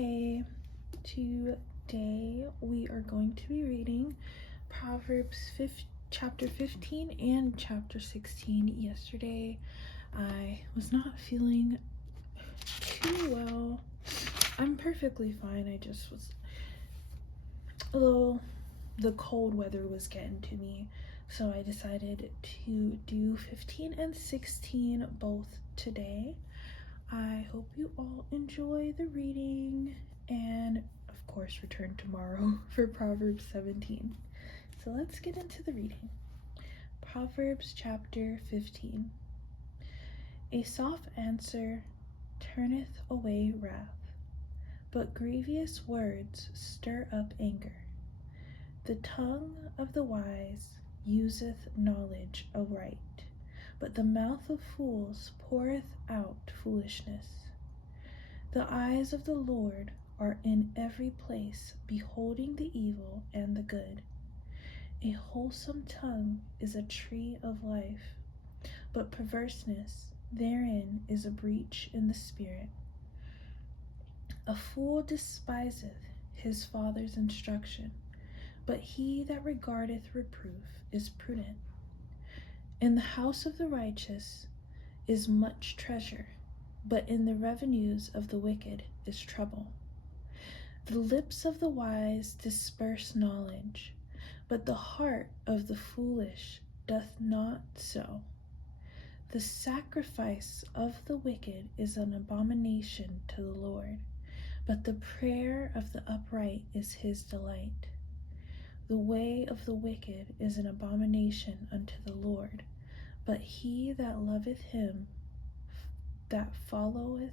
Okay, today we are going to be reading Proverbs chapter 15 and chapter 16. Yesterday I was not feeling too well. I'm perfectly fine. I just was the cold weather was getting to me. So I decided to do 15 and 16 both today. I hope you all enjoy the reading and, of course, return tomorrow for Proverbs 17. So let's get into the reading. Proverbs chapter 15. A soft answer turneth away wrath, but grievous words stir up anger. The tongue of the wise useth knowledge aright, but the mouth of fools poureth out foolishness. The eyes of the Lord are in every place, beholding the evil and the good. A wholesome tongue is a tree of life, but perverseness therein is a breach in the spirit. A fool despiseth his father's instruction, but he that regardeth reproof is prudent. In the house of the righteous is much treasure, but in the revenues of the wicked is trouble. The lips of the wise disperse knowledge, but the heart of the foolish doth not so. The sacrifice of the wicked is an abomination to the Lord, but the prayer of the upright is his delight. The way of the wicked is an abomination unto the Lord, but he that loveth him that followeth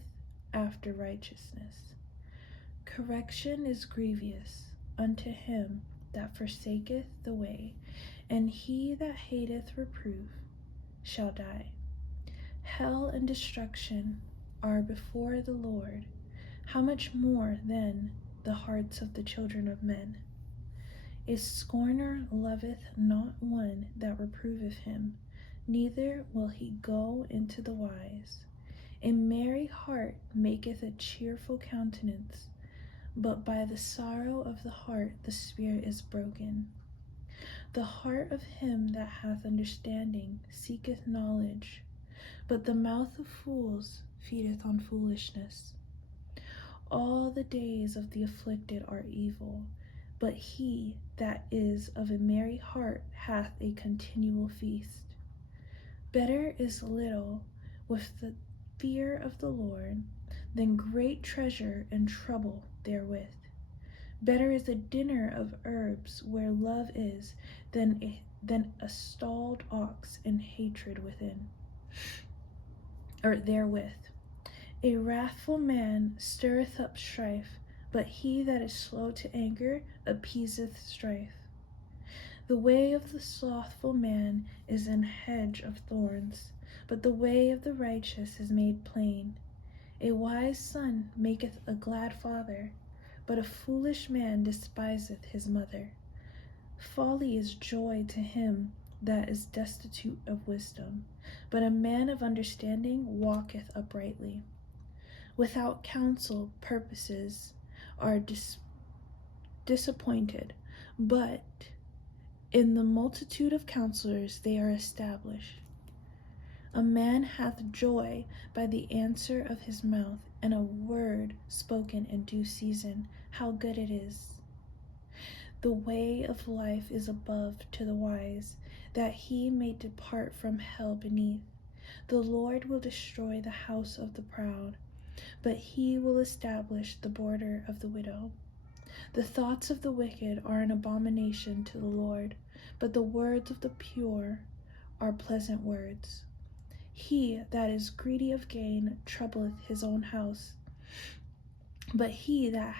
after righteousness. Correction is grievous unto him that forsaketh the way, and he that hateth reproof shall die. Hell and destruction are before the Lord. How much more then the hearts of the children of men? A scorner loveth not one that reproveth him, neither will he go into the wise. A merry heart maketh a cheerful countenance, but by the sorrow of the heart the spirit is broken. The heart of him that hath understanding seeketh knowledge, but the mouth of fools feedeth on foolishness. All the days of the afflicted are evil, but he that is of a merry heart hath a continual feast. Better is little with the fear of the Lord than great treasure and trouble therewith. Better is a dinner of herbs where love is than a stalled ox and hatred therewith. A wrathful man stirreth up strife, but he that is slow to anger appeaseth strife. The way of the slothful man is an hedge of thorns, but the way of the righteous is made plain. A wise son maketh a glad father, but a foolish man despiseth his mother. Folly is joy to him that is destitute of wisdom, but a man of understanding walketh uprightly. Without counsel purposes are disappointed, but in the multitude of counselors they are established. A man hath joy by the answer of his mouth, and a word spoken in due season, how good it is. The way of life is above to the wise, that he may depart from hell beneath. The Lord will destroy the house of the proud, but he will establish the border of the widow. The thoughts of the wicked are an abomination to the Lord, but the words of the pure are pleasant words. He that is greedy of gain troubleth his own house, but he that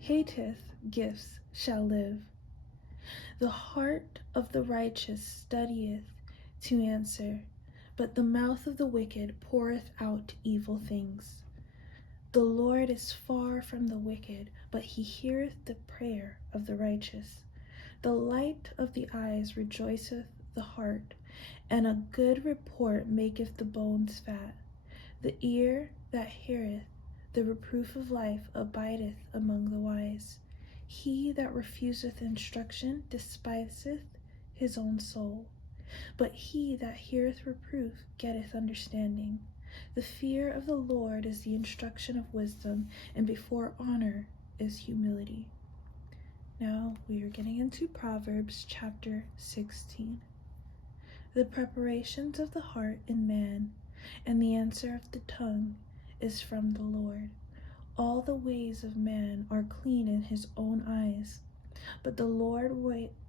hateth gifts shall live. The heart of the righteous studieth to answer, but the mouth of the wicked poureth out evil things. The Lord is far from the wicked, but he heareth the prayer of the righteous. The light of the eyes rejoiceth the heart, and a good report maketh the bones fat. The ear that heareth The reproof of life abideth among the wise. He that refuseth instruction despiseth his own soul, but he that heareth reproof getteth understanding. The fear of the Lord is the instruction of wisdom, and before honor is humility. Now we are getting into Proverbs chapter 16. The preparations of the heart in man, and the answer of the tongue, is from the Lord. All the ways of man are clean in his own eyes, but the Lord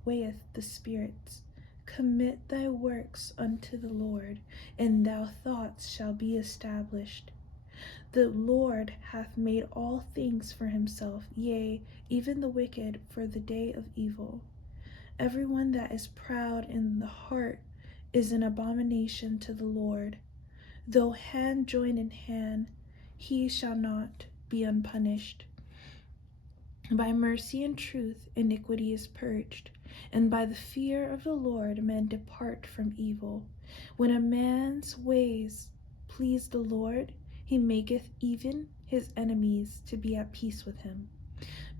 weigheth the spirits. Commit thy works unto the Lord, and thy thoughts shall be established. The Lord hath made all things for himself, yea, even the wicked for the day of evil. Everyone that is proud in the heart is an abomination to the Lord. Though hand join in hand, he shall not be unpunished. By mercy and truth iniquity is purged, and by the fear of the Lord men depart from evil. When a man's ways please the Lord, he maketh even his enemies to be at peace with him.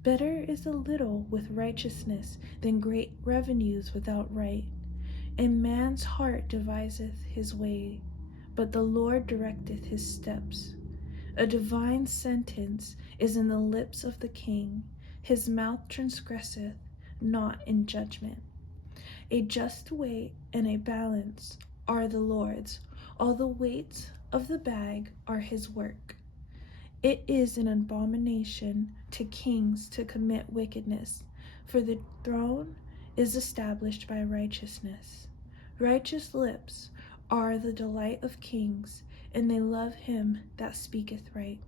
Better is a little with righteousness than great revenues without right. A man's heart deviseth his way, but the Lord directeth his steps. A divine sentence is in the lips of the king. His mouth transgresseth not in judgment. A just weight and a balance are the Lord's. All the weights of the bag are his work. It is an abomination to kings to commit wickedness, for the throne is established by righteousness. Righteous lips are the delight of kings, and they love him that speaketh right.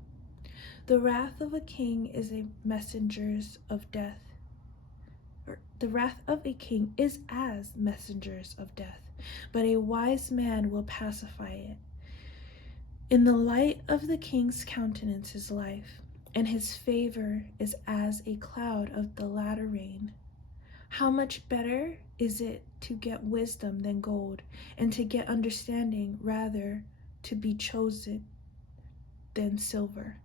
The wrath of a king is a messengers of death. The wrath of a king is as messengers of death, but a wise man will pacify it. In the light of the king's countenance is life, and his favor is as a cloud of the latter rain. How much better is it to get wisdom than gold, and to get understanding rather to be chosen than silver.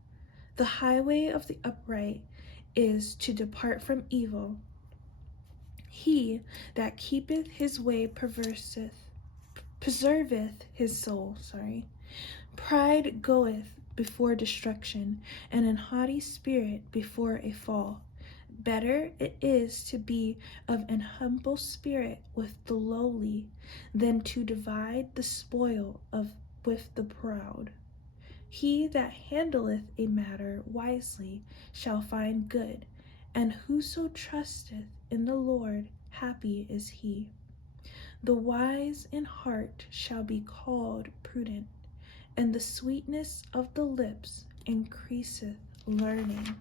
The highway of the upright is to depart from evil. He that keepeth his way preserveth his soul. Pride goeth before destruction, and an haughty spirit before a fall. Better it is to be of an humble spirit with the lowly, than to divide the spoil with the proud. He that handleth a matter wisely shall find good, and whoso trusteth in the Lord, happy is he. The wise in heart shall be called prudent, and the sweetness of the lips increaseth learning.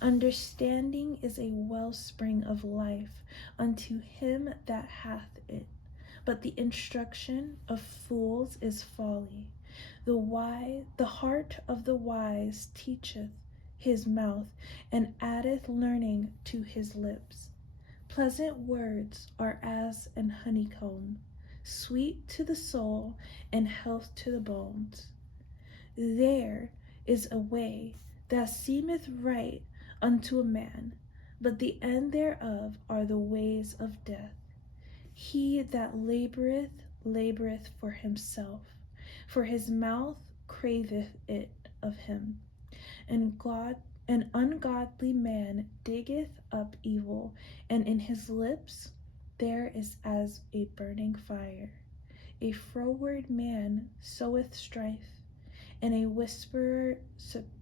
Understanding is a wellspring of life unto him that hath it, but the instruction of fools is folly. The heart of the wise teacheth his mouth, and addeth learning to his lips. Pleasant words are as an honeycomb, sweet to the soul and health to the bones. There is a way that seemeth right unto a man, but the end thereof are the ways of death. He that laboureth for himself, for his mouth craveth it of him. An ungodly man diggeth up evil, and in his lips there is as a burning fire. A froward man soweth strife, and a whisperer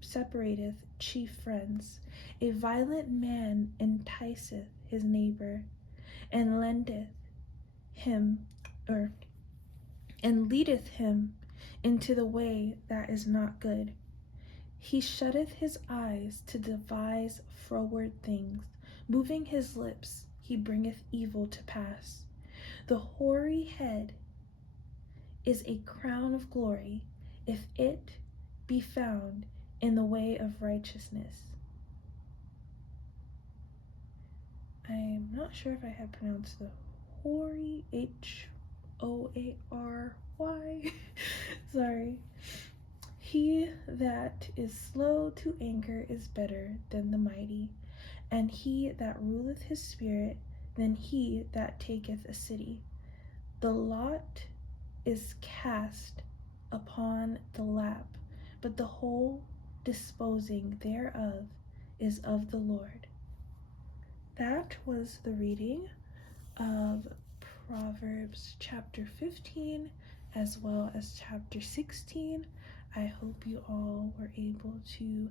separateth chief friends. A violent man enticeth his neighbor, and leadeth him into the way that is not good. He shutteth his eyes to devise froward things. Moving his lips, he bringeth evil to pass. The hoary head is a crown of glory, if it be found in the way of righteousness. I'm not sure if I had pronounced the hoary, Hoary. Sorry. He that that is slow to anger is better than the mighty, and he that ruleth his spirit than he that taketh a city. The lot is cast upon the lap, but the whole disposing thereof is of the Lord. That was the reading of Proverbs chapter 15 as well as chapter 16. I hope you all were able to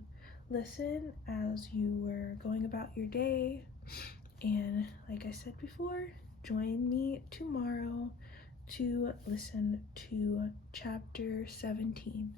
listen as you were going about your day. And like I said before, join me tomorrow to listen to chapter 17.